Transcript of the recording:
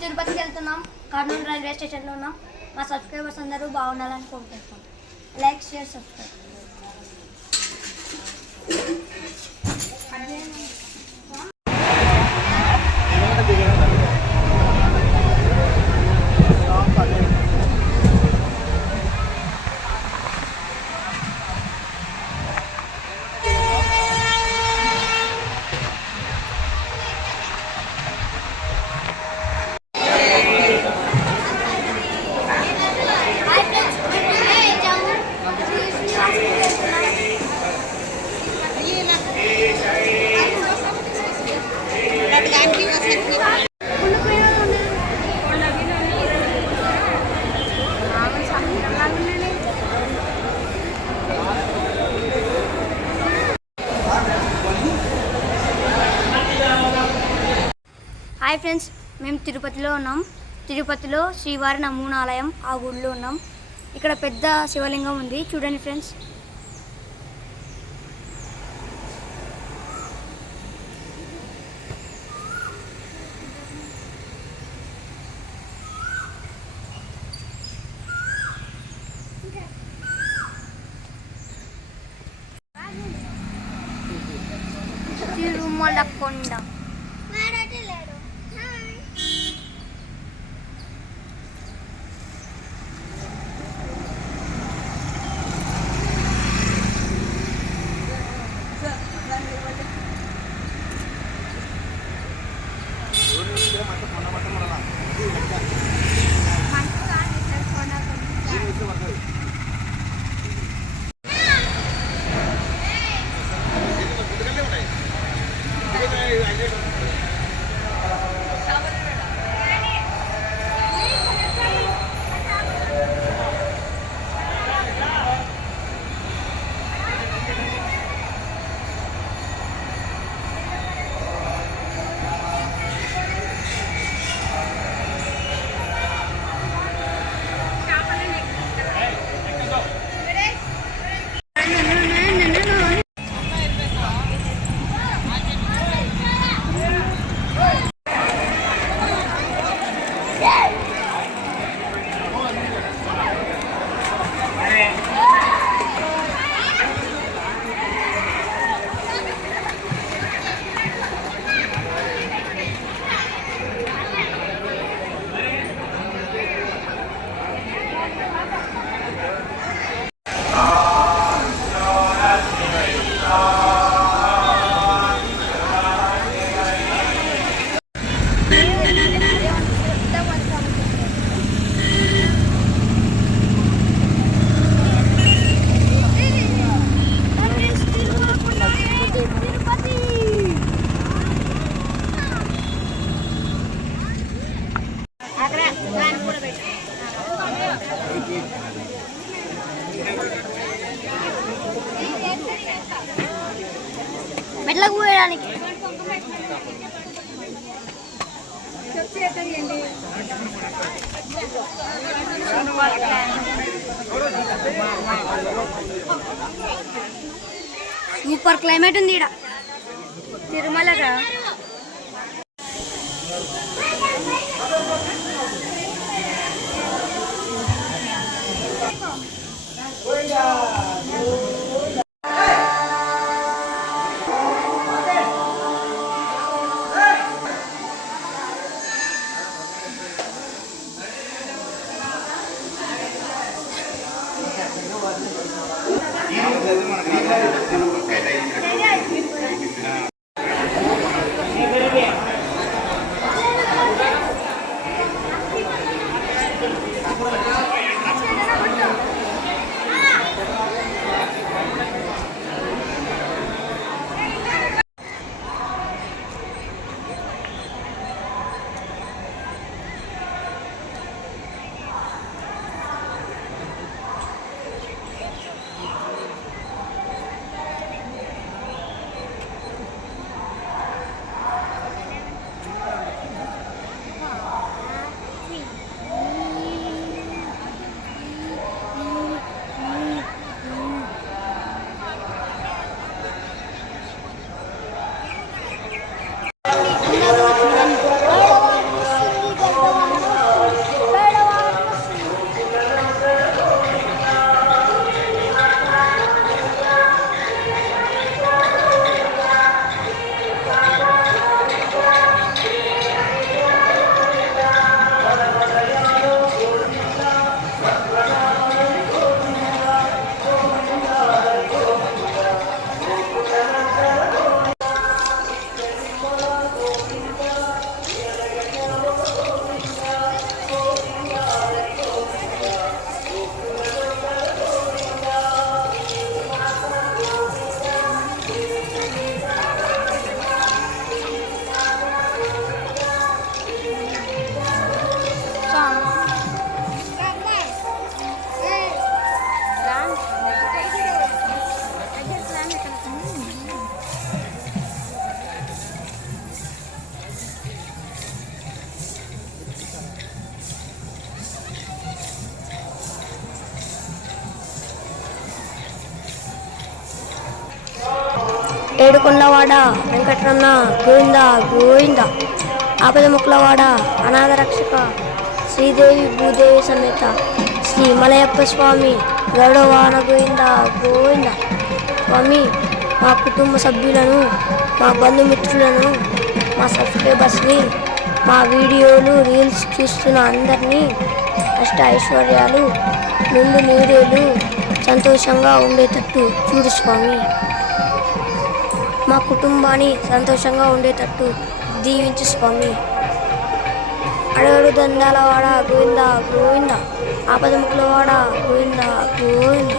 మేము తిరుపతికి వెళ్తున్నాం. కర్నూలు రైల్వే స్టేషన్లో ఉన్నాం. మా సబ్స్క్రైబర్స్ అందరూ బాగుండాలని కోరుకుంటున్నాం. Like share subscribe hi friends మేము హాయ్ ఫ్రెండ్స్ మేము తిరుపతిలో ఉన్నాం. తిరుపతిలో శ్రీవారి నమూనాలయం ఆ గుడిలో ఉన్నాం. ఇక్కడ పెద్ద శివలింగం ఉంది. చూడండి ఫ్రెండ్స్. తిరుమల కొండ కిందకు పోయడానికి సూపర్ క్లైమేట్ ఉంది ఇక్కడ తిరుమల Yeah. ఏడుకొండవాడ వెంకటరమణ గోవిందా గోవిందా. ఆపద ముక్కలవాడ అనాథ రక్షక శ్రీదేవి భూదేవి సమేత. శ్రీ మలయప్ప స్వామి గౌడవాన గోవింద గోవింద. స్వామి మా కుటుంబ సభ్యులను మా బంధుమిత్రులను మా సబ్స్క్రైబర్స్ని మా వీడియోలు రీల్స్ చూస్తున్న అందరినీ అష్ట ఐశ్వర్యాలు ముందు నీడేలు సంతోషంగా ఉండేటట్టు చూడు స్వామి. మా కుటుంబాన్ని సంతోషంగా ఉండేటట్టు దీవించు స్వామి. అడగడు దండాల వాడ గోవింద గోవింద. ఆపద ముక్కుల వాడ గోవింద గోవింద.